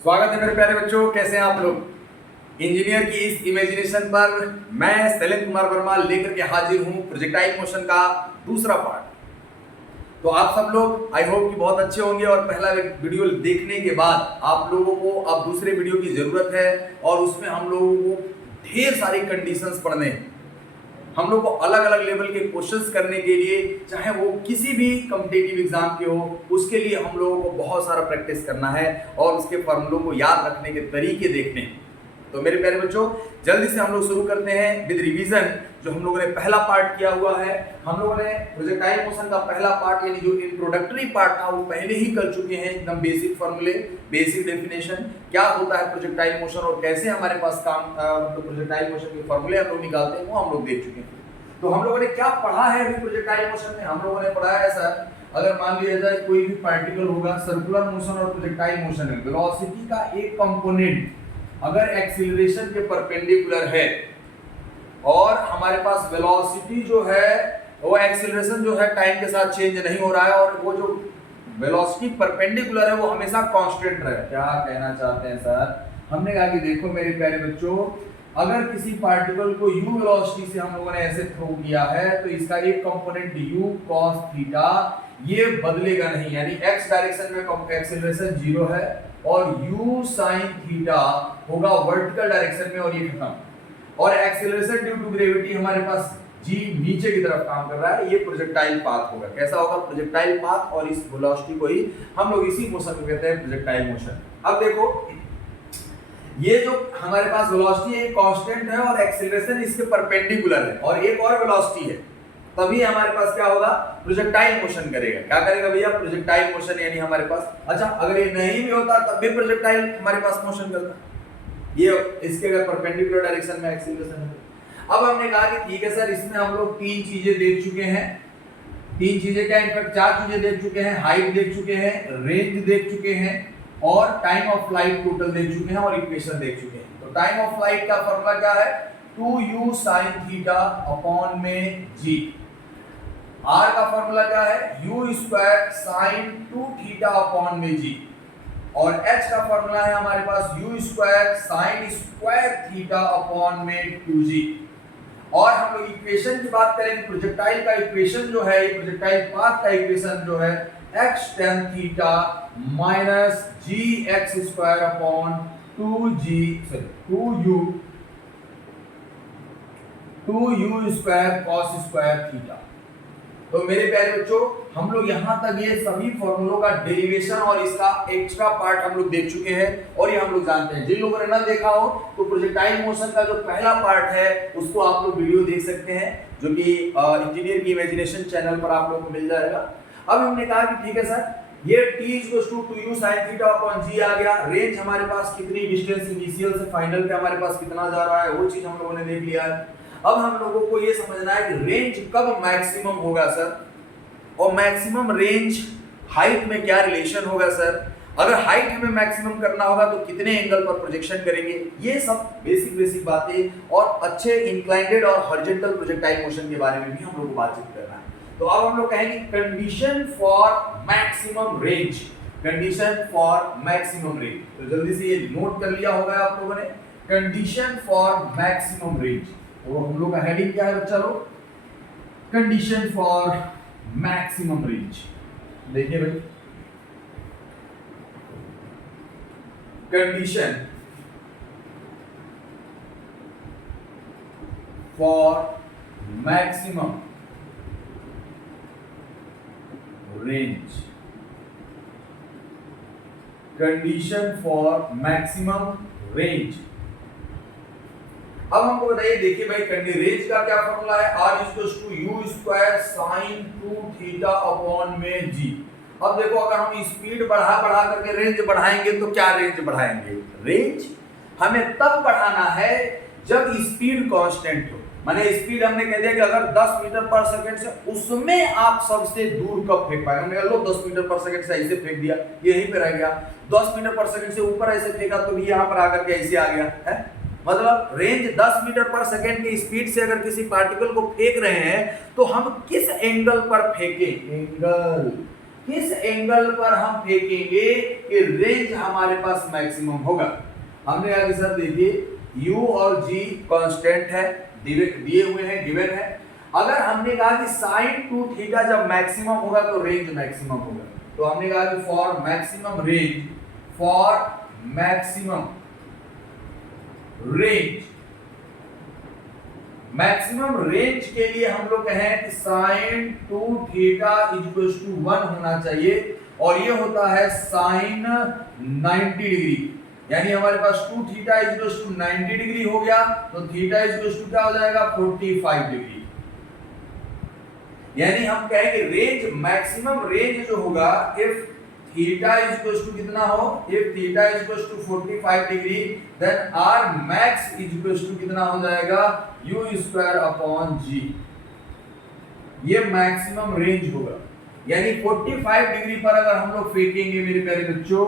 स्वागत है मेरे प्यारे बच्चों, कैसे हैं आप लोग। इंजीनियर की इस इमेजिनेशन पर मैं शैलेंद्र कुमार वर्मा लेकर के हाजिर हूं प्रोजेक्टाइल मोशन का दूसरा पार्ट। तो आप सब लोग आई होप कि बहुत अच्छे होंगे और पहला वीडियो देखने के बाद आप लोगों को अब दूसरे वीडियो की जरूरत है और उसमें हम लोगों को ढेर सारी कंडीशंस पढ़ने हैं। हम लोग को अलग अलग लेवल के क्वेश्चंस करने के लिए, चाहे वो किसी भी कॉम्पिटिटिव एग्जाम के हो, उसके लिए हम लोगों को बहुत सारा प्रैक्टिस करना है और उसके फॉर्मूलों को याद रखने के तरीके देखने हैं। तो मेरे प्यारे बच्चों, जल्दी से हम लोग शुरू करते हैं विद रिवीजन। जो हम लोगों ने पहला पार्ट किया हुआ है, हम लोगों ने प्रोजेक्टाइल मोशन का पहला पार्ट यानी जो इंट्रोडक्टरी पार्ट था वो पहले ही कर चुके हैं। एकदम बेसिक फॉर्मूले, बेसिक डेफिनेशन, क्या होता है प्रोजेक्टाइल मोशन और कैसे हमारे पास काम प्रोजेक्टाइल मोशन के फॉर्मूले हम लोग निकालते हैं, वो हम लोग देख चुके हैं। तो हम लोगों ने क्या पढ़ा है अभी प्रोजेक्टाइल मोशन में? हम लोगों ने पढ़ा है सर, अगर मान लिया जाए कोई भी पार्टिकल होगा, सर्कुलर मोशन और प्रोजेक्टाइल मोशन में वेलोसिटी का एक कंपोनेंट अगर एक्सीलरेशन के परपेंडिकुलर है और हमारे पास वेलोसिटी जो है वो एक्सीलरेशन जो है टाइम के साथ चेंज नहीं हो रहा है और वो जो वेलोसिटी परपेंडिकुलर है वो हमेशा कांस्टेंट रहे। क्या कहना चाहते हैं सर? हमने कहा कि देखो मेरे प्यारे बच्चों, अगर किसी पार्टिकल को u वेलोसिटी से हम लोगों ने ऐसे थ्रो किया है तो इसका एक कंपोनेंट u cos थीटा ये बदलेगा नहीं, यानी x डायरेक्शन में एक्सीलरेशन 0 है और u sin थीटा होगा वर्टिकल डायरेक्शन में और ये खत्म। और एक्सीलरेशन ड्यू टू ग्रेविटी हमारे पास g नीचे की तरफ काम कर रहा है, ये प्रोजेक्टाइल पाथ होगा। कैसा होगा? Projectile path. और इस वेलोसिटी को ही हम लोग इसी मोशन को कहते हैं प्रोजेक्टाइल मोशन। अब देखो, ये जो हमारे पास वेलोसिटी है कांस्टेंट है और एक्सीलरेशन इसके परपेंडिकुलर है और एक और वेलोसिटी है, तभी हमारे पास क्या होगा? प्रोजेक्टाइल मोशन करेगा। क्या करेगा भैया? Projectile motion. यानी हमारे पास, अच्छा अगर ये नहीं भी होता तब भी प्रोजेक्टाइल हमारे पास मोशन करता, ये इसके अगर परपेंडिकुलर डायरेक्शन में एक्सीलरेशन है। अब हमने कहा कि ठीक है सर, इसमें हम लोग तीन चीजें देख चुके हैं। तीन चीजें क्या, इनफैक्ट चार चीजें देख चुके हैं। हाइट देख चुके हैं, रेंज देख चुके हैं और टाइम ऑफ फ्लाइट टोटल देख चुके हैं और इक्वेशन देख चुके हैं। तो टाइम ऑफ फ्लाइट का फॉर्मूला क्या है? 2u sin थीटा अपॉन में g। r का फॉर्मूला क्या है? u square sin 2 theta upon में g। और h का फॉर्मूला है हमारे पास u square sin square theta upon में 2g। और हम लोग इक्वेशन की बात करेंगे, प्रोजेक्टाइल का इक्वेशन जो है, ये प्रोजेक्टाइल पाथ का इक्वेशन जो है x tan theta minus g x square upon 2u square cos square theta. तो मेरे प्यारे बच्चों, हम लोग यहां तक ये सभी फॉर्मूलों का डेरिवेशन और इसका एक्स्ट्रा पार्ट हम लोग देख चुके हैं और ये हम लोग जानते हैं। जिन लोगों ने ना देखा हो तो प्रोजेक्टाइल मोशन का जो पहला पार्ट है उसको आप लोग वीडियो देख सकते हैं, जो कि इंजीनियर की इमेजिनेशन चैनल पर आप लोगों को मिल जाएगा। अब हमने कहा कि ठीक है सर, ये t = 2u sin theta upon g आ गया। रेंज हमारे पास कितनी, डिस्टेंस इनिशियल से फाइनल पे हमारे पास कितना जा रहा है, वो चीज हम लोगों ने देख लिया है। अब हम लोगों को ये समझना है कि रेंज कब मैक्सिमम होगा सर, और मैक्सिमम रेंज हाइट में क्या रिलेशन होगा सर। अगर हाइट हमें मैक्सिमम करना होगा तो कितने एंगल पर प्रोजेक्शन करेंगे, ये सब बेसिक बातें और अच्छे इंक्लाइंडेड और हॉरिजॉन्टल प्रोजेक्टाइल मोशन के बारे में भी हम लोग को बातचीत करना है। तो अब हम लोग कहेंगे condition for maximum range. Condition for maximum range, तो जल्दी से ये नोट कर लिया होगा आप लोगों ने, कंडीशन फॉर मैक्सिमम रेंज। तो हम लोग का हेडिंग क्या है बच्चा लोग? Condition for maximum range. देखिए भाई, condition for maximum range. Condition for maximum range. अब हमको बताइए, देखिए भाई, रेंज का क्या फॉर्मूला है? r = u square sin 2 theta upon में g। अब देखो, अगर हम स्पीड बढ़ा करके रेंज बढ़ाएंगे तो क्या रेंज बढ़ाएंगे? रेंज हमें तब बढ़ाना है जब स्पीड कांस्टेंट हो। माने स्पीड हमने कह दिया कि अगर 10 मीटर पर सेकंड से, उसमें आप सबसे दूर कब फेंक पाएंगे। हमने कहा लो 10 मीटर पर सेकंड से ऐसे फेंक दिया, ये यहीं पे रह गया। 10 मीटर पर सेकंड से ऊपर ऐसे फेंका तो भी यहाँ पर आकर के ऐसे आ गया है। मतलब रेंज 10 मीटर पर सेकंड की स्पीड से अगर किसी पार्टिकल को फेंक रहे हैं तो हम किस एंगल पर फेंकें? एंगल किस एंगल पर हम फेंकेंगे कि रेंज हमारे पास मैक्सिमम होगा। हमने आगे सर देखिए u और g कांस्टेंट है, दिए हुए हैं, गिवन है। अगर हमने कहा कि sin 2 थीटा जब मैक्सिमम होगा तो रेंज मैक्सिमम होगा, तो हमने कहा कि फॉर मैक्सिमम रेंज के लिए हम लोग कहें कि sin 2 थीटा इक्वल्स टू 1 होना चाहिए, और ये होता है sin 90 डिग्री। यानी हमारे पास 2 थीटा इक्वल्स टू 90 डिग्री हो गया, तो थीटा इक्वल्स टू क्या हो जाएगा 45 डिग्री। यानी हम कहेंगे रेंज, मैक्सिमम रेंज जो होगा इफ थीटा इक्वल्स टू कितना हो, if theta equals to 45 degree, then R max equals to कितना हो जाएगा u स्क्वायर अपॉन g। ये मैक्सिमम रेंज होगा। यानी 45 डिग्री पर अगर हम लोग फेंकेंगे मेरे प्यारे बच्चों,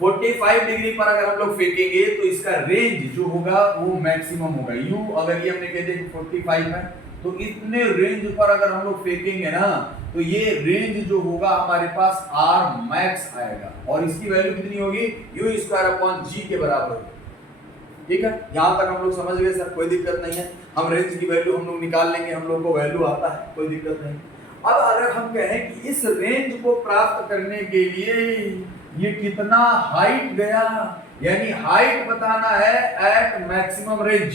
45 डिग्री पर अगर हम लोग फेंकेंगे तो इसका रेंज जो होगा वो मैक्सिमम होगा। u अगर ये हमने कह दिया 45 है, तो इतने रेंज पर अगर हम लोग फेंकेंगे ना, तो ये रेंज जो होगा हमारे पास r मैक्स आएगा, और इसकी वैल्यू कितनी होगी u स्क्वायर अपॉन g के बराबर होगी। ठीक है, यहां तक हम लोग समझ गए सर, कोई दिक्कत नहीं है। हम रेंज की वैल्यू हम लोग निकाल लेंगे, हम लोग को वैल्यू आता है, कोई दिक्कत नहीं। अब अगर हम कहें कि इस रेंज को प्राप्त करने के लिए ये कितना हाइट गया, यानी हाइट बताना है एट मैक्सिमम रेंज,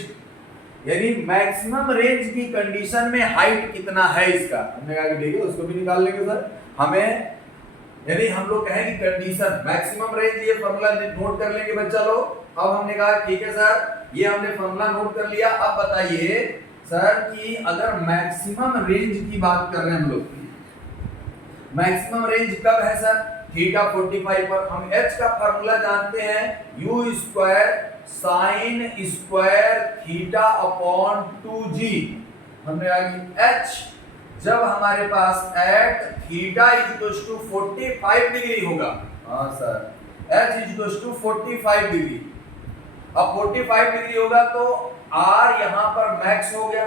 यानी मैक्सिमम रेंज की कंडीशन में हाइट कितना है इसका, हमने कहा कि देखिए उसको भी निकाल लेंगे सर। हमें यानी हम लोग कहें कि कंडीशन मैक्सिमम रेंज, ये फॉर्मूला नोट कर लेंगे बच्चा लोग। अब हमने कहा ठीक है सर, ये हमने फॉर्मूला नोट कर लिया। अब बताइए सर कि अगर मैक्सिमम रेंज की बात कर रहे हैं हम लोग, मैक्सिमम रेंज कब है सर, थीटा 45 पर। हम h का फॉर्मूला जानते हैं, u square sine square theta upon 2g। हमने कहा h जब हमारे पास at theta equals to 45 degree होगा, हाँ sir, h equals to 45 degree. अब 45 डिग्री होगा तो r यहां पर मैक्स हो गया।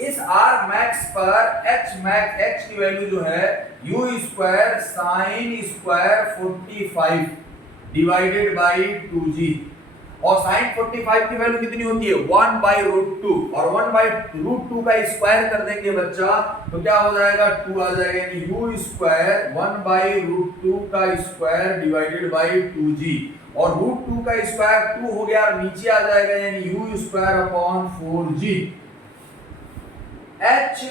इस r मैक्स पर h मैक्स, h की वैल्यू जो है u square sine square 45 divided by 2g, और साइन 45 की वैल्यू कितनी होती है 1 बाई रूट 2, और 1 बाई रूट 2 का स्क्वायर कर देंगे बच्चा तो क्या हो जाएगा 2 आ जाएगा, यानी u स्क्वायर 1 बाई रूट 2 का स्क्वायर डिवाइडेड बाई 2g, और रूट 2 का स्क्वायर 2 हो गया और नीचे आ जाएगा, यानी u square upon 4g। h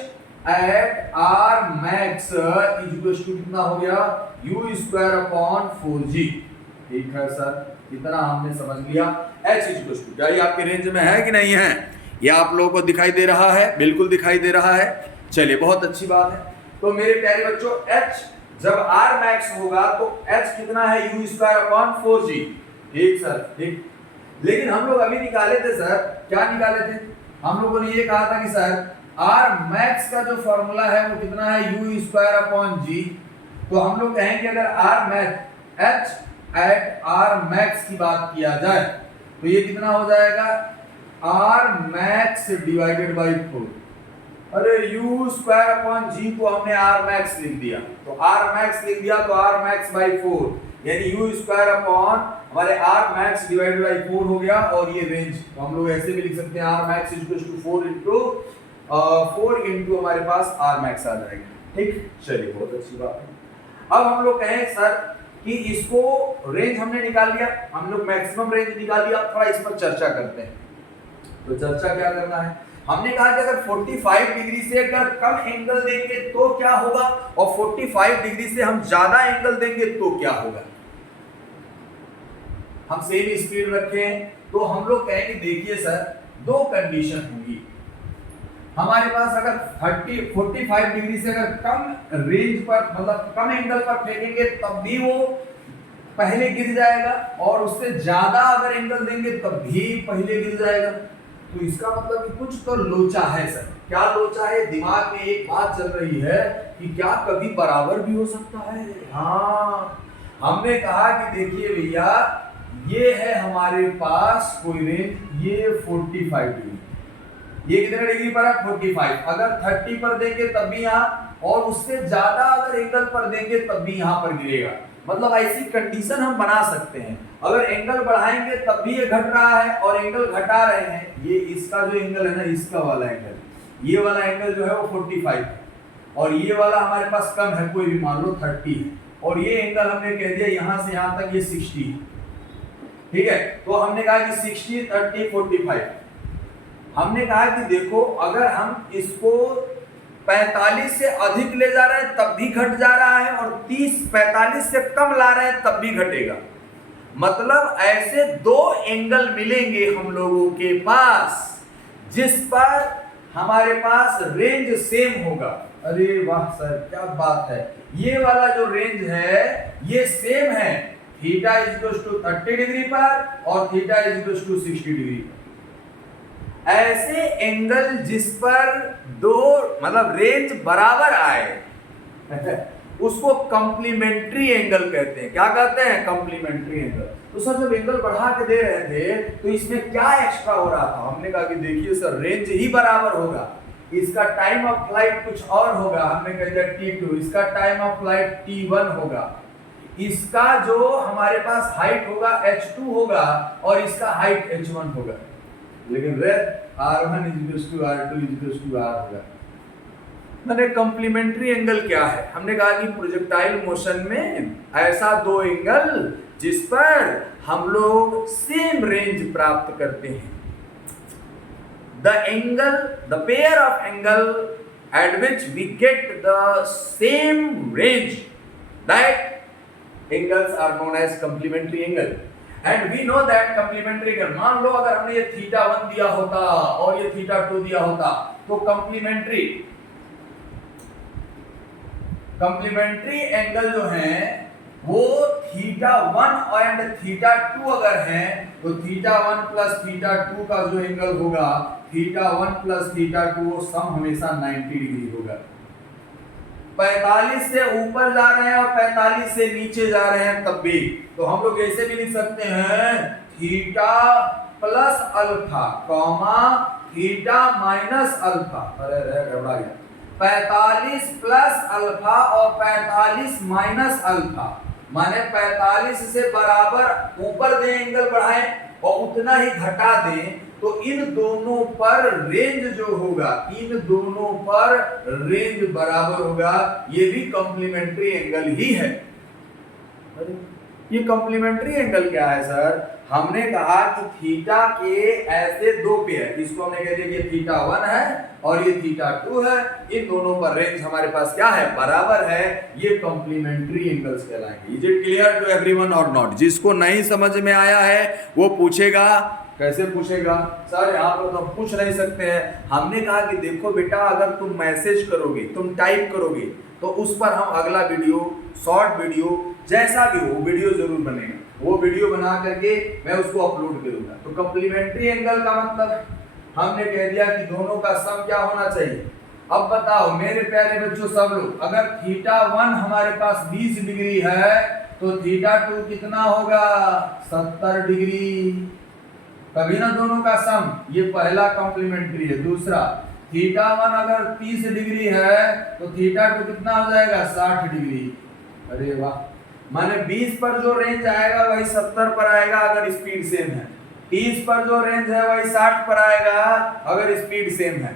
at r max equals to कितना हो गया u स्क्वायर अपॉन 4g। ठीक है सर, इतना हमने समझ लिया। h इक्वल्स टू, क्या ये आपके रेंज में है कि नहीं है, ये आप लोगों को दिखाई दे रहा है, बिल्कुल दिखाई दे रहा है। चलिए बहुत अच्छी बात है। तो मेरे प्यारे बच्चों h जब r मैक्स होगा तो h कितना है u स्क्वायर अपॉन 4g। ठीक सर, ठीक। लेकिन हम लोग अभी निकाले थे सर, क्या निकाले थे, हम लोगों ने ये कहा था कि सर r मैक्स का जो फॉर्मूला है वो कितना है u स्क्वायर अपॉन g। तो हम लोग कहेंगे अगर r max h at r max की बात किया जाए तो ये कितना हो जाएगा r मैक्स डिवाइडेड बाई 4। अरे u स्क्वायर अपॉन g को हमने r मैक्स लिख दिया, तो r मैक्स लिख दिया तो r मैक्स बाई 4, यानी u स्क्वायर अपॉन हमारे r मैक्स डिवाइडेड बाई 4 हो गया। और ये रेंज तो हम लोग ऐसे भी लिख सकते हैं r max equals to 4 into हमारे पास r मैक्स आ जाएगा। ठीक, चलिए बहुत अच्छी बात है। अब हम लोग कहें सर कि इसको रेंज हमने निकाल लिया, हम लोग मैक्सिमम रेंज निकाल लिया, थोड़ा इस पर चर्चा करते हैं। तो चर्चा क्या करना है, हमने कहा कि अगर 45 डिग्री से अगर कम एंगल देंगे तो क्या होगा, और 45 डिग्री से हम ज्यादा एंगल देंगे तो क्या होगा। हम सेम स्पीड रखें तो हम लोग कहेंगे देखिए सर दो कंडीशन होगी हमारे पास। अगर 45 डिग्री से अगर कम रेंज पर मतलब कम एंगल पर फेंकेंगे तब भी वो पहले गिर जाएगा, और उससे ज्यादा अगर एंगल देंगे तब भी पहले गिर जाएगा। तो इसका मतलब कि कुछ तो लोचा है सर। क्या लोचा है, दिमाग में एक बात चल रही है कि क्या कभी बराबर भी हो सकता है। हाँ, हमने कहा कि देखिए भैया ये है हमारे पास कोई रेंज, ये 45 डिग्री, ये कितने डिग्री पर है 45। अगर 30 पर देंगे तब भी यहाँ और उससे ज्यादा अगर एंगल पर देंगे तब भी यहाँ पर गिरेगा। मतलब ऐसी कंडीशन हम बना सकते हैं, अगर एंगल बढ़ाएंगे तब भी ये घट रहा है और एंगल घटा रहे हैं, ये इसका जो एंगल है ना, इसका वाला एंगल, ये वाला एंगल जो है वो 45 है और ये वाला हमारे पास कम है, कोई भी मान लो 30 है, और ये एंगल हमने कह दिया यहाँ से यहाँ तक ये 60 है। ठीक है, तो हमने कहा कि 60 30 45। हमने कहा कि देखो अगर हम इसको 45 से अधिक ले जा रहे हैं तब भी घट जा रहा है और 45 से कम ला रहे हैं तब भी घटेगा। मतलब ऐसे दो एंगल मिलेंगे हम लोगों के पास जिस पर हमारे पास रेंज सेम होगा। अरे वाह सर क्या बात है, ये वाला जो रेंज है ये सेम है, theta is equal to 30 degree पर और theta is equal to 60 degree पर। ऐसे एंगल जिस पर दो मतलब रेंज बराबर आए उसको कंप्लीमेंट्री एंगल कहते हैं। क्या कहते हैं? Complementary angle. तो सर जब एंगल बढ़ा के दे रहे थे तो इसमें क्या एक्स्ट्रा हो रहा था? हमने कहा कि देखिए सर रेंज ही बराबर होगा, इसका टाइम ऑफ फ्लाइट कुछ और होगा, हमने कह दिया T2, इसका टाइम ऑफ फ्लाइट T1 होगा, इसका जो हमारे पास हाइट होगा h2 होगा और इसका हाइट h1 होगा, लेकिन रेड r1 = r2 = r होगा। मैंने कंप्लीमेंट्री एंगल क्या है? हमने कहा कि प्रोजेक्टाइल मोशन में ऐसा दो एंगल जिस पर हम लोग सेम रेंज प्राप्त करते हैं। The pair of angle at which we get the same range, that angles are known as complementary angle. And we know that complementary angle, मान लो अगर हमने ये θ1 दिया होता और ये θ2 दिया होता तो कंप्लीमेंट्री एंगल जो है वो θ1 एंड θ2 अगर है तो θ1 प्लस θ2 का जो एंगल होगा θ1 प्लस θ2 वो सम हमेशा 90 डिग्री होगा। 45 से ऊपर जा रहे हैं और 45 से नीचे जा रहे हैं तब भी, तो हम लोग ऐसे भी लिख सकते हैं theta plus alpha comma theta minus alpha. अरे घबरा गया, 45 प्लस अल्फा और 45 माइनस अल्फा, माने 45 से बराबर ऊपर दें एंगल बढ़ाएं और उतना ही घटा दें, तो इन दोनों पर रेंज जो होगा, इन दोनों पर रेंज बराबर होगा। ये भी कॉम्प्लीमेंट्री एंगल ही है। ये कॉम्प्लीमेंट्री एंगल क्या है सर? हमने कहा कि थीटा के ऐसे दो पेयर, इसको हमने कह दिया कि θ1 है और ये θ2 है, इन दोनों पर रेंज हमारे पास क्या है? बराबर है। ये कॉम्प्लीमेंट्री एंगल्स कहलाएंगे। Is it clear to everyone और नॉट? जिसको नहीं समझ में आया है वो पूछेगा। कैसे पूछेगा? सर यहाँ पर तो हम पूछ नहीं सकते हैं। हमने कहा कि देखो बेटा, अगर तुम मैसेज करोगे, तुम टाइप करोगे तो उस पर हम अगला वीडियो, शॉर्ट वीडियो, जैसा भी हो वीडियो जरूर बनेगा, वो वीडियो बना करके मैं उसको अपलोड करूंगा। तो कॉम्प्लीमेंट्री एंगल का मतलब हमने कह दिया कि दोनों का सम क्या होना चाहिए। अब बताओ मेरे प्यारे बच्चों सब लोग, अगर θ1 हमारे पास 20 डिग्री है तो θ2 कितना होगा? 70 डिग्री। कभी ना दोनों का सम, ये पहला कॉम्प्लीमेंट्री है। दूसरा θ1 अगर 30 डिग्री है तो θ2 कितना हो जाएगा? 60 डिग्री। अरे वाह, माने 20 पर जो रेंज आएगा वही 70 पर आएगा अगर स्पीड सेम है, 30 पर जो रेंज है वही 60 पर आएगा अगर स्पीड सेम है।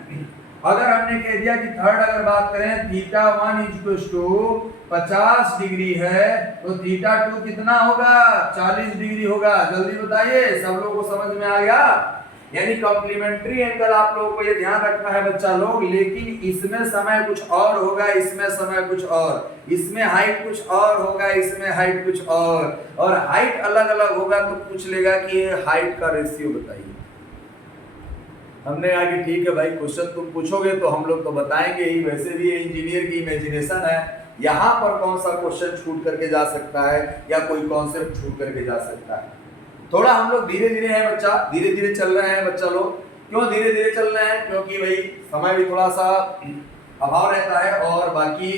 अगर हमने कह दिया कि थर्ड अगर बात करें θ1 = 50 डिग्री है तो θ2 कितना होगा? 40 डिग्री होगा। जल्दी बताइए, सब लोगों को समझ में आ गया? यानी कॉम्प्लीमेंट्री एंगल आप लोगों को ये ध्यान रखना है बच्चा लोग, लेकिन इसमें समय कुछ और होगा, इसमें समय कुछ और, इसमें हाइट कुछ और होगा, इसमें हाइट कुछ और हाइट अलग अलग होगा तो पूछ लेगा कि ये हाइट का रेशियो बताइए। हमने कहा कि ठीक है भाई, क्वेश्चन तुम पूछोगे तो हम लोग तो बताएंगे ही, वैसे भी इंजीनियर की इमेजिनेशन है, यहाँ पर कौन सा क्वेश्चन छूट करके जा सकता है या कोई कॉन्सेप्ट छूट करके जा सकता है। थोड़ा हम लोग धीरे धीरे है बच्चा, धीरे धीरे चल रहे हैं बच्चा लोग। क्यों धीरे धीरे चल रहे हैं? क्योंकि भाई समय भी थोड़ा सा अभाव रहता है और बाकी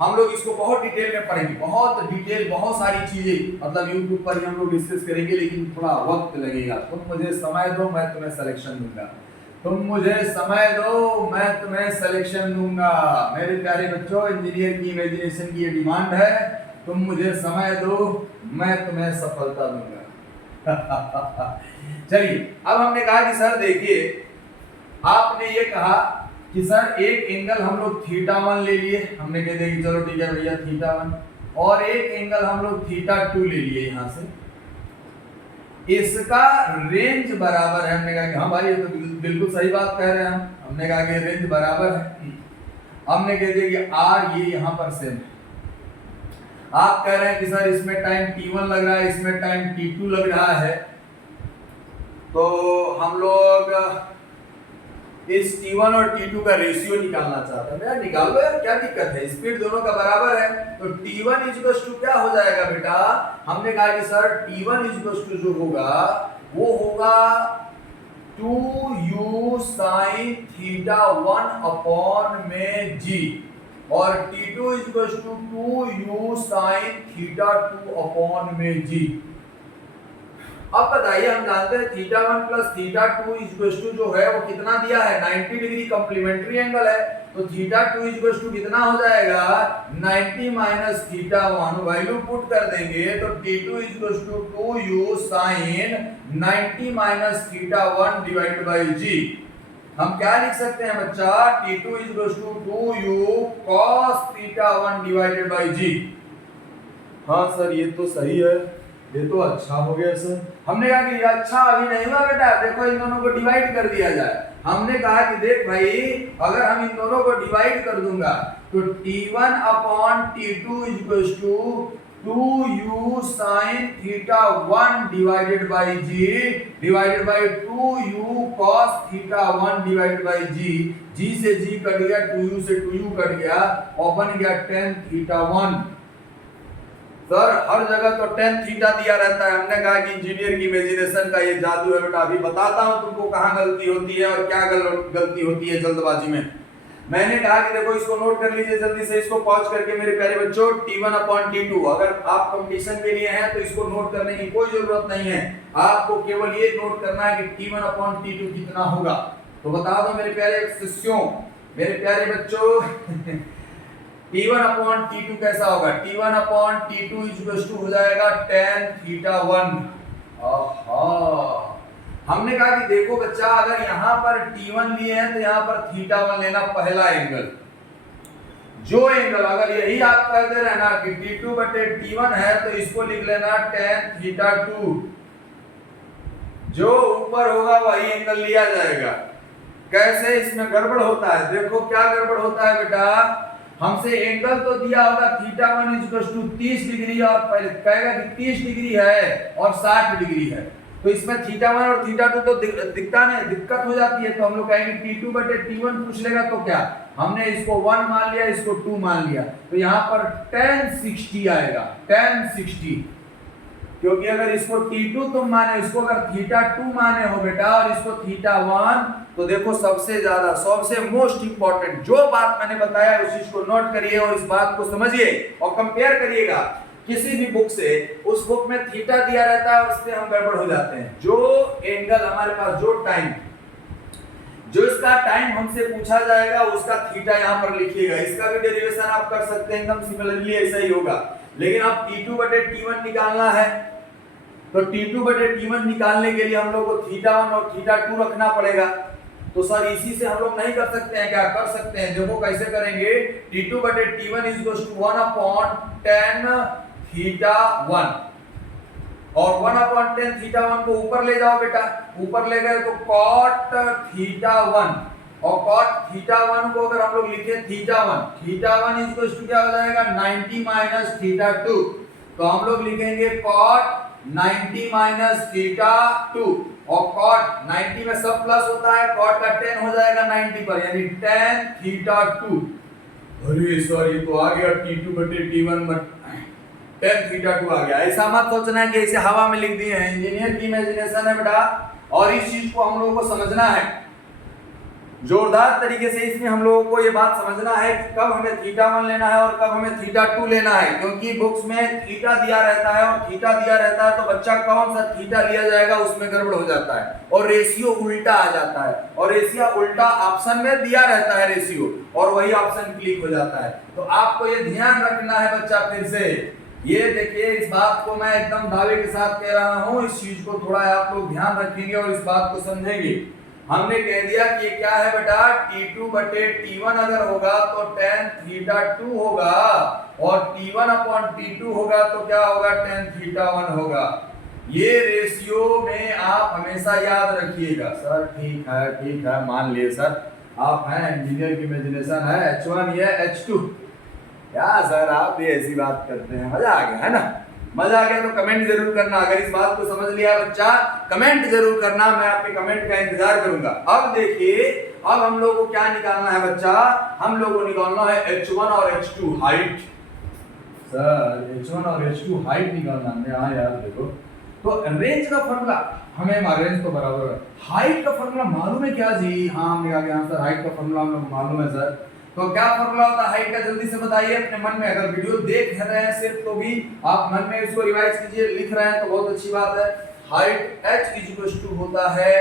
हम लोग इसको बहुत डिटेल में पढ़ेंगे, बहुत डिटेल, बहुत सारी चीजें मतलब यूट्यूब पर ही हम लोग डिस्कस करेंगे, लेकिन थोड़ा वक्त लगेगा। तुम मुझे समय दो, मैं तुम्हें सिलेक्शन दूंगा। तुम मुझे समय दो, मैं तुम्हें सिलेक्शन दूंगा। मेरे प्यारे बच्चों, इंजीनियर की इमेजिनेशन की ये डिमांड है, तुम मुझे समय दो, मैं तुम्हें सफलता दूंगा। चलिए, अब हमने कहा कि सर देखिए, आपने ये कहा कि सर एक एंगल हम लोग θ1 ले लिए, हमने कह दिया कि चलो ठीक है भैया θ1, और एक एंगल हम लोग θ2 ले लिए यहां से, इसका रेंज बराबर है। हमने कहा कि हाँ भाई ये तो बिल्कुल सही बात कह रहे हैं हम, हमने कहा कि रेंज बराबर है। हमने कह दिया कि आर ये यहां पर सेम है। आप कह रहे हैं कि सर इसमें टाइम t1 लग रहा है, इसमें टाइम t2 लग रहा है, तो हम लोग इस t1 और t2 का रेशियो निकालना चाहते हैं। यार निकाल लो यार, क्या दिक्कत है, स्पीड दोनों का बराबर है, तो t1 इक्वल्स टू क्या हो जाएगा बेटा, हमने कहा कि सर t1 इक्वल्स टू जो होगा वो होगा 2u sin θ1 अपॉन में g, और t2 equals to 2u sin θ2 upon में g। अब बताइए, हम जानते हैं θ1 प्लस θ2 इक्वल्स टू जो है वो कितना दिया है, 90 डिग्री कॉम्प्लीमेंट्री एंगल है, तो θ2 इक्वल्स टू कितना हो जाएगा, 90 माइनस θ1, वैल्यू पुट कर देंगे तो t2 equals to 2u sin 90 minus θ1 divided by g। हम क्या लिख सकते हैं बच्चा, t2 equals to 2u cos θ1 divided by g। हाँ सर ये तो सही है, ये तो अच्छा हो गया सर। हमने कहा कि अच्छा अभी नहीं हुआ बेटा, देखो इन दोनों को डिवाइड कर दिया जाए। हमने कहा कि देख भाई, अगर हम इन दोनों को डिवाइड कर दूंगा तो t1 upon t2 equals to 2u sin θ1 divided by g divided by 2u cos θ1 divided by g। g से g कट गया, 2u से 2u कट गया और बन गया tan θ1। सर हर जगह तो tan थीटा दिया रहता है। हमने कहा कि इंजीनियर की इमेजिनेशन का ये जादू है बेटा, अभी बताता हूं तुमको कहां गलती होती है और क्या गलती होती है जल्दबाजी में। मैंने कहा कि देखो इसको नोट कर लीजिए जल्दी से, इसको पॉज करके मेरे प्यारे बच्चों, t1 अपॉन t2, अगर आप कंपटीशन के लिए हैं तो इसको नोट करने की कोई जरूरत नहीं है, आपको केवल ये नोट करना है कि t1 अपॉन t2 कितना होगा। तो बता दो मेरे प्यारे शिष्यों, मेरे प्यारे बच्चों, t1 अपॉन t2 कैसा होगा, t1 upon t2 equals to हो जाएगा tan θ1। हमने कहा कि देखो बच्चा, अगर यहां पर t1 लिए हैं तो यहां पर θ1 लेना पहला एंगल, जो एंगल अगर यही आप कहते रहे ना कि t2 बटे t1 है तो इसको लिख लेना tan θ2, जो ऊपर होगा वही एंगल लिया जाएगा। कैसे इसमें गड़बड़ होता है, देखो क्या गड़बड़ होता है बेटा, हमसे एंगल तो दिया होगा θ1 इक्वल्स टू 30 डिग्री, और पहले कहेगा कि 30 डिग्री है और 60 डिग्री है, तो इसमें θ1 और θ2 तो दिखता नहीं, दिक्कत हो जाती है। तो हम लोग कहेंगे t2 बटे t1 पूछ लेगा तो क्या, हमने इसको 1 मान लिया, इसको 2 मान लिया, तो यहाँ पर tan 60 आएगा, tan 60, क्योंकि अगर इसको t2 तुम माने, इसको अगर θ2 माने हो बेटा और इसको θ1, तो देखो सबसे ज्यादा, सबसे मोस्ट इंपॉर्टेंट जो बात मैंने बताया उस चीज को नोट करिए और इस बात को समझिए और कंपेयर करिएगा किसी भी बुक से। उस बुक में थीटा दिया रहता है, उससे हम गड़बड़ हो जाते हैं। जो एंगल हमारे पास, जो टाइम, जो इसका टाइम हमसे पूछा जाएगा उसका थीटा यहाँ पर लिखिएगा, इसका भी डेरिवेशन आप कर सकते हैं, एकदम सिमिलरली ऐसा ही होगा। लेकिन अब t2 बटे t1 निकालना है, तो t2 बटे t1 निकालने के लिए हम लोग को θ1 और θ2 रखना पड़ेगा। तो सर इसी से हम लोग नहीं कर सकते हैं क्या, कर सकते हैं, देखो कैसे करेंगे, t2 बटे t1 equals to 1 upon tan θ1, और 1 अपॉन tan θ1 को ऊपर ले जाओ बेटा, ऊपर ले गए तो cot θ1, और cot θ1 को अगर हम लोग लिखे θ1 इक्वल्स टू क्या हो जाएगा, 90 माइनस θ2, तो हम लोग लिखेंगे cot 90 माइनस θ2, और cot 90 में सब प्लस होता है, cot का 10 हो जाएगा 90 पर, यानी tan θ2। अरे सर ये तो आ गया t2 बटे t1 tan θ2 आ गया। ऐसा मत सोचना है कि इसे हवा में लिख दिए हैं, इंजीनियर की इमेजिनेशन है बेटा, और इस चीज को हम लोगों को समझना है। जोरदार तरीके से इसमें हम लोगों को ये बात समझना है कि कब हमें θ1 लेना है और कब हमें θ2 लेना है, क्योंकि बुक्स में थीटा दिया रहता है और थीटा दिया रहता है तो बच्चा कौन सा थीटा लिया जाएगा उसमें गड़बड़ हो जाता है और रेशियो उल्टा आ जाता है, और रेशियो उल्टा ऑप्शन में दिया रहता है रेशियो, और वही ऑप्शन क्लिक हो जाता है। तो आपको ये ध्यान रखना है बच्चा। फिर से ये देखिए, इस बात को मैं एकदम दावे के साथ कह रहा हूं, इस चीज को थोड़ा आप लोग ध्यान रखेंगे और इस बात को समझेंगे। हमने कह दिया कि ये क्या है बेटा, T2 बटे T1 अगर होगा तो tan θ2 होगा, और T1 अपॉन T2 होगा तो क्या होगा, tan θ1 होगा। ये रेशियो में आप हमेशा याद रखिएगा। सर ठीक है मान लिए सर, आप हैं इंजीनियर की इमेजिनेशन है, H1 ये H2, क्या सर आप भी ऐसी बात करते हैं। मजा आ गया है ना? मजा आ गया तो कमेंट जरूर करना। अगर इस बात को समझ लिया बच्चा, कमेंट जरूर करना, मैं आपके कमेंट का इंतजार करूंगा। अब देखिए, अब हम लोगों को क्या निकालना है बच्चा, हम लोगों को निकालना है H1 और H2 हाइट। सर H1 और H2 हाइट निकालना है। हाँ यार देखो, तो रेंज का फॉर्मूला हमें, रेंज तो बराबर है, हाइट का फॉर्मूला मालूम है क्या जी? हाँ हमने कहा यहाँ सर हाइट का फॉर्मूला हमें मालूम है सर। तो क्या फॉर्मूला होता है हाइट का, जल्दी से बताइए अपने मन में। अगर वीडियो देख रहे हैं सिर्फ तो भी आप मन में इसको रिवाइज कीजिए, लिख रहे हैं तो बहुत अच्छी बात है। हाइट h होता है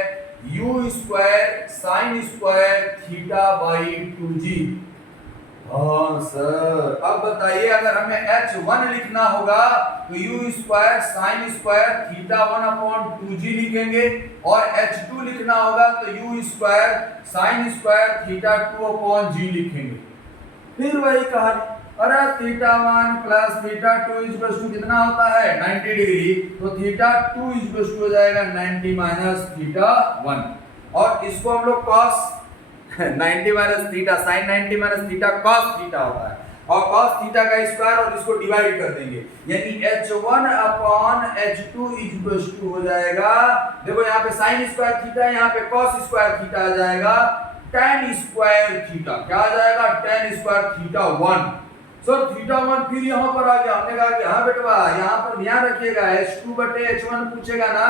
u square sine square theta by 2g। हाँ सर, अब बताइए अगर हमें h1 लिखना होगा तो u square sine square θ1 upon 2g लिखेंगे, और h2 लिखना होगा तो u square sine square θ2 upon g लिखेंगे। फिर वही कहानी, अरे θ1 प्लस θ2 इक्वल्स टू कितना होता है 90 डिग्री, तो θ2 इक्वल्स टू हो जाएगा 90 माइनस θ1, और इसको हम लोग cos 90 minus theta sine 90 minus theta cos theta होता है, और cos थीटा का स्क्वायर और इसको डिवाइड कर देंगे, यानी h1 upon h2 equals to हो जाएगा, देखो यहाँ पे साइन स्क्वायर थीटा, यहाँ पे cos स्क्वायर थीटा आ जाएगा tan स्क्वायर थीटा, क्या आ जाएगा tan square theta 1। Sir theta 1 फिर यहाँ पर आ गया, हमने कहा कि हाँ बेटवा यहाँ पर ध्यान रखिएगा, h2 बटे h1 पूछेगा ना,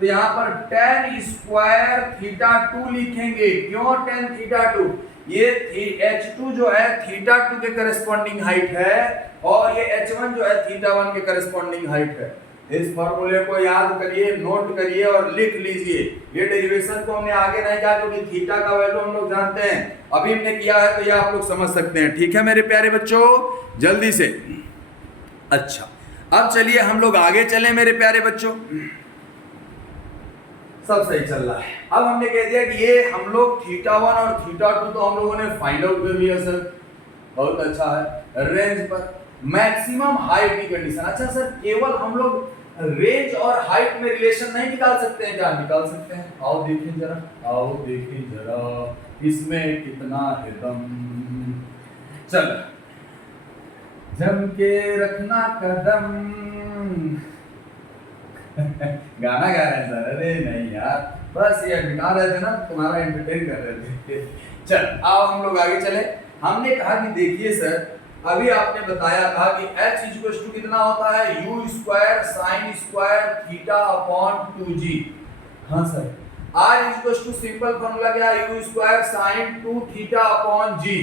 तो यहाँ पर tan स्क्वायर थीटा 2 लिखेंगे। क्यों tan थीटा 2? ये h2 जो है थीटा 2 के करस्पॉन्डिंग हाइट है, और ये h1 जो है थीटा 1 के करस्पॉन्डिंग हाइट है। इस फॉर्मूले को याद करिए, नोट करिए और लिख लीजिए। ये डेरिवेशन को हमने आगे नहीं किया क्योंकि थीटा का वैल्यू हम लोग जानते हैं, अभी हमने किया है तो ये आप लोग समझ सकते हैं। ठीक है मेरे प्यारे बच्चों, जल्दी से। अच्छा अब चलिए हम लोग आगे चलें मेरे प्यारे बच्चों, सब सही चल रहा है। अब हमने कह दिया कि ये हम लोग θ1 और θ2 तो हम लोगों ने फाइंड आउट कर लिया सर, बहुत अच्छा है। रेंज पर मैक्सिमम हाइट की कंडीशन, अच्छा सर केवल हम लोग रेंज और हाइट में रिलेशन नहीं निकाल सकते हैं क्या? निकाल सकते हैं। आओ देखिए जरा, आओ देखिए जरा इसमें कितना है दम। चल जम के रखना कदम गाना गा रहे हैं सर? अरे नहीं यार, बस ये बिठा रहे थे ना, तुम्हारा एंटरटेन कर रहे थे। चल आओ हम लोग आगे चले। हमने कहा कि देखिए सर, अभी आपने बताया था कि h इक्वल्स टू कितना होता है u square sine square theta upon 2g। हाँ sir, r equals to simple formula क्या है, u square sine 2 theta upon g।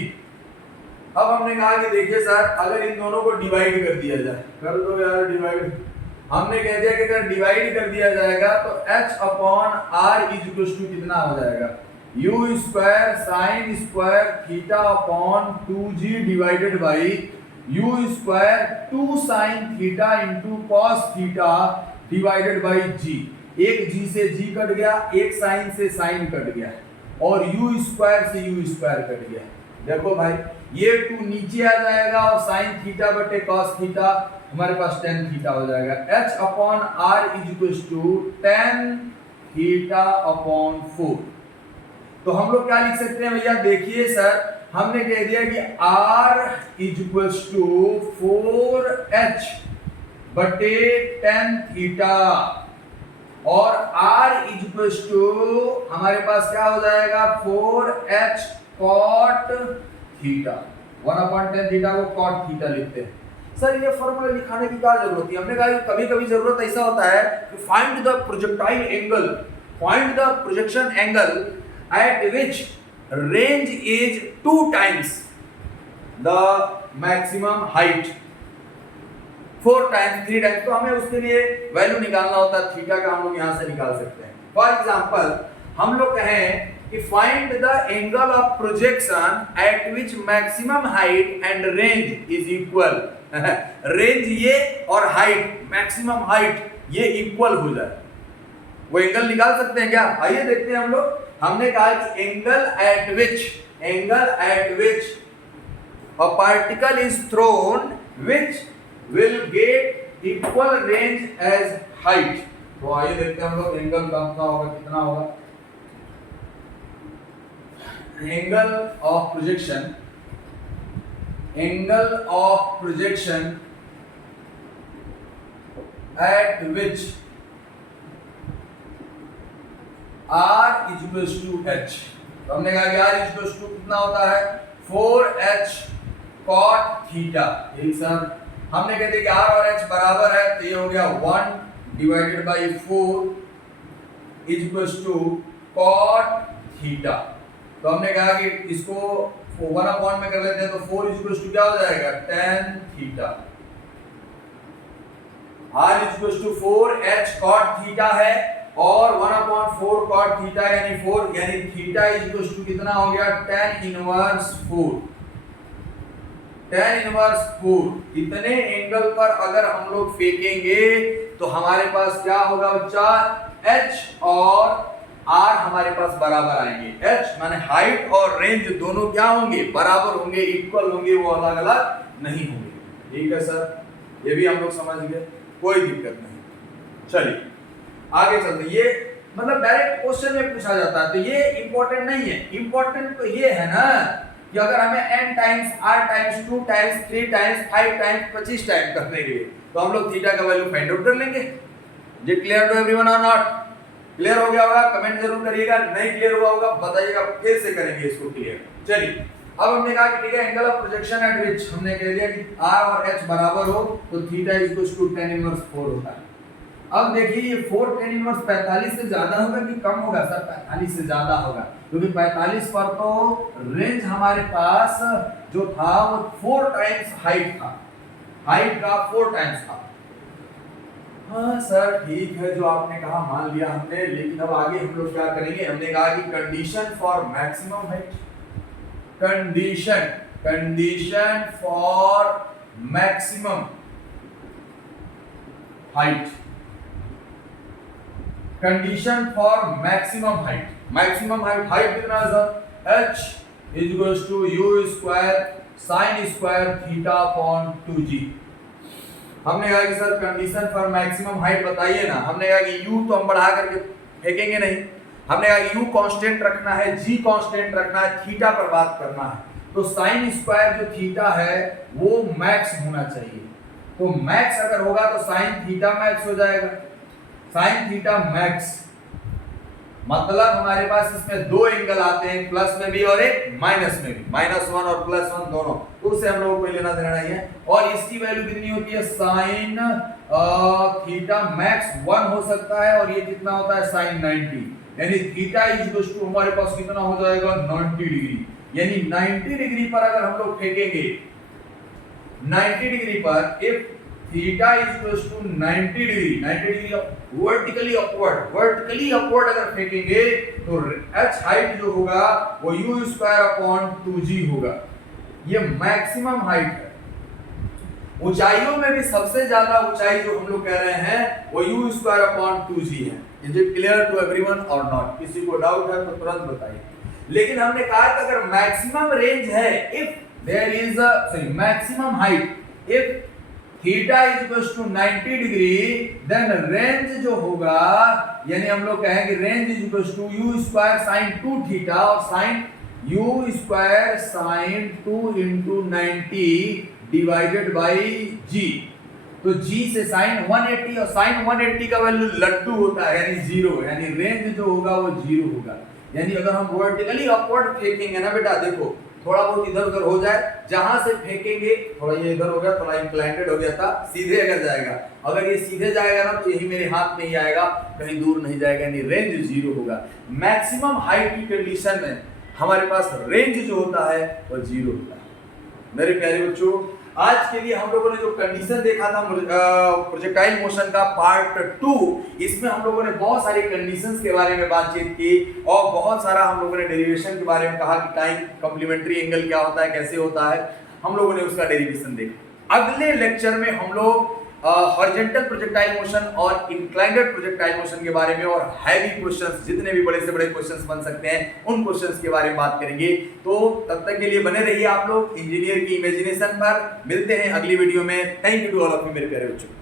अब हमने कहा कि देखिए सर, अगर इन दोनों को डिवाइड कर दिया जाए, कर दो यार डिवाइड। हमने कह दिया कि अगर डिवाइड कर दिया जाएगा तो h upon r equals to कितना हो जाएगा, u square sine square theta upon 2g divided by u square 2 sine theta into cos theta divided by g। एक g से g कट गया, एक साइन से साइन कट गया, और u स्क्वायर से u स्क्वायर कट गया। देखो भाई ये 2 नीचे आ जाएगा और साइन थीटा बटे कॉस थीटा हमारे पास tan थीटा हो जाएगा। h upon r equals to tan theta upon 4। तो हम लोग क्या लिख सकते हैं भैया, देखिए सर हमने कह दिया कि r इक्वल्स टू 4h बटे tan थीटा, और r इक्वल्स टू हमारे पास क्या हो जाएगा 4h cot theta. 1/tan theta को cot थीटा लिखते हैं। सर ये फॉर्मूला लिखाने की क्या जरूरत है? हमने कहा कभी कभी जरूरत ऐसा होता है कि find the projectile angle, find the projection angle at which range is 2 times the maximum height, 4 times 3 times, तो हमें उसके लिए वैल्यू निकालना होता है थीटा का, हम लोग यहां से निकाल सकते हैं। फॉर एग्जांपल हम लोग कहें कि find the angle of projection eight which maximum height and range is equal. Range ये और हाइट, मैक्सिमम हाइट ये इक्वल हो जाए, वो एंगल निकाल सकते हैं क्या? आइए देखते हैं हम लोग। हमने कहा कि angle eight which a particle is thrown which will get equal range as height। तो आइए देखते हैं हम लोग एंगल कौन-सा होगा, कितना होगा। Angle of projection at which r is equals to h। तो हमने कहा कि r is equals to कितना होता है, 4h cot थीटा। यही सर हमने कहते कि r और h बराबर है, तो ये हो गया 1 divided by 4 is equals to cot theta. तो हमने कहा कि इसको 1/1 में कर लेते हैं, तो 4 इज इक्वल्स टू क्या हो जाएगा, tan theta. r is equals to 4h cot theta है और 1/4 cot थीटा यानी 4, यानी थीटा इज इक्वल्स टू कितना हो गया, tan इनवर्स 4। tan इनवर्स 4 इतने एंगल पर अगर हम लोग फेंकेंगे तो हमारे पास क्या होगा बच्चा, h और r हमारे पास बराबर आएंगे। h माने हाइट और रेंज दोनों क्या होंगे, बराबर होंगे, इक्वल होंगे, वो अलग अलग नहीं होंगे। ठीक है सर, ये भी हम लोग समझ गए, कोई दिक्कत नहीं। चलिए आगे चलते। ये मतलब डायरेक्ट क्वेश्चन में पूछा जाता है, तो ये इंपॉर्टेंट नहीं है। इंपॉर्टेंट तो ये है ना कि अगर हमें n times, r times, 2 times, 3 times, 5 times, 25 time करने के लिए, तो हम लोग थीटा का वैल्यू फाइंड आउट कर लेंगे। जी क्लियर टू एवरीवन और नॉट? क्लियर हो गया होगा, कमेंट जरूर करिएगा। नहीं क्लियर हुआ होगा बताइएगा, फिर से करेंगे इसको क्लियर। चलिए अब हमने कहा कि ठीक है, एंगल ऑफ प्रोजेक्शन एट विच हमने कह दिया कि r और h बराबर हो, तो theta is equal to tan inverse 4 होता है। अब देखिए ये 4 tan इनवर्स 45 से ज्यादा होगा कि कम होगा सर? 45 से ज्यादा होगा, क्योंकि 45 पर तो रेंज हमारे पास जो था वो 4 टाइम्स हाइट था, हाइट का 4 टाइम्स था। हाँ सर ठीक है, जो आपने कहा मान लिया हमने, लेकिन अब आगे हम लोग क्या करेंगे। हमने कहा कि condition for maximum height, condition for maximum height, condition for maximum height. Maximum height कितना है sir? h is equals to u square sin square theta upon 2g। हमने कहा कि sir condition for maximum height बताइए ना। हमने कहा कि u तो हम बढ़ा करके फेंकेंगे नहीं, हमने कहा कि u कांस्टेंट रखना है, g कांस्टेंट रखना है, थीटा पर बात करना है। तो sin स्क्वायर जो थीटा है वो मैक्स होना चाहिए। तो मैक्स अगर होगा तो sin थीटा मैक्स हो जाएगा। sin थीटा मैक्स मतलब हमारे पास इसमें दो एंगल आते हैं, प्लस में भी और एक माइनस में भी, -1 और +1 दोनों, तो उससे हम लोगों को लेना देना नहीं है। और इसकी वैल्यू कितनी होती है? sin थीटा मैक्स 1 हो सकता है, और ये कितना होता है? sin 90, यानी थीटा इज इक्वल टू हमारे पास कितना हो जाएगा? 90 डिग्री। यानी 90 डिग्री पर अगर हम लोग फेंकेंगे, 90 डिग्री पर if theta is equal to 90 degree vertically upward अगर फेंकेंगे तो h हाइट जो होगा वो u स्क्वायर अपॉन 2g होगा। ये मैक्सिमम हाइट है। ऊंचाइयों में भी सबसे ज्यादा ऊंचाई जो हम लोग कह रहे हैं वो u स्क्वायर अपॉन 2g है। Is it clear to everyone और नॉट? किसी को डाउट है तो तुरंत बताइए। लेकिन हमने कहा कि अगर मैक्सिमम रेंज है, if there is maximum height, if theta is equal to 90 degree, then range जो होगा, यानी हम लोग कहेंगे range is equal to u square sin 2 theta और sin u square sin 2 into 90 divided by g। तो g से sin 180, और sin 180 का वैल्यू लट्टू होता है यानी 0, यानी रेंज जो होगा वो 0 होगा। यानी अगर हम वर्टिकली अपवर्ड फेंकेंगे ना बेटा, देखो थोड़ा बहुत इधर उधर हो जाए, जहां से फेंकेंगे, थोड़ा ये इधर हो गया, थोड़ा इंक्लाइंटेड हो गया था, सीधे अगर जाएगा, अगर ये सीधे जाएगा ना तो यही मेरे हाथ में ही आएगा, कहीं दूर नहीं जाएगा, यानी रेंज 0 होगा। मैक्सिमम हाइट की कंडीशन में हमारे पास रेंज जो होता है वो 0 होता है। मेरे प्यारे बच्चों, आज के लिए हम लोगों ने जो कंडीशन देखा था प्रोजेक्टाइल मोशन का पार्ट 2, इसमें हम लोगों ने बहुत सारी कंडीशंस के बारे में बातचीत की और बहुत सारा हम लोगों ने डेरिवेशन के बारे में कहा कि टाइम कॉम्प्लीमेंट्री एंगल क्या होता है, कैसे होता है, हम लोगों ने उसका डेरिवेशन देखा। अगले लेक्चर में हम लोग हॉरिजॉन्टल प्रोजेक्टाइल मोशन और इंक्लाइंड प्रोजेक्टाइल मोशन के बारे में और हैवी क्वेश्चंस, जितने भी बड़े से बड़े क्वेश्चंस बन सकते हैं, उन क्वेश्चंस के बारे में बात करेंगे। तो तब तक के लिए बने रहिए आप लोग इंजीनियर की इमेजिनेशन पर। मिलते हैं अगली वीडियो में। Thank you to all of you मेरे प्यारे बच्चों।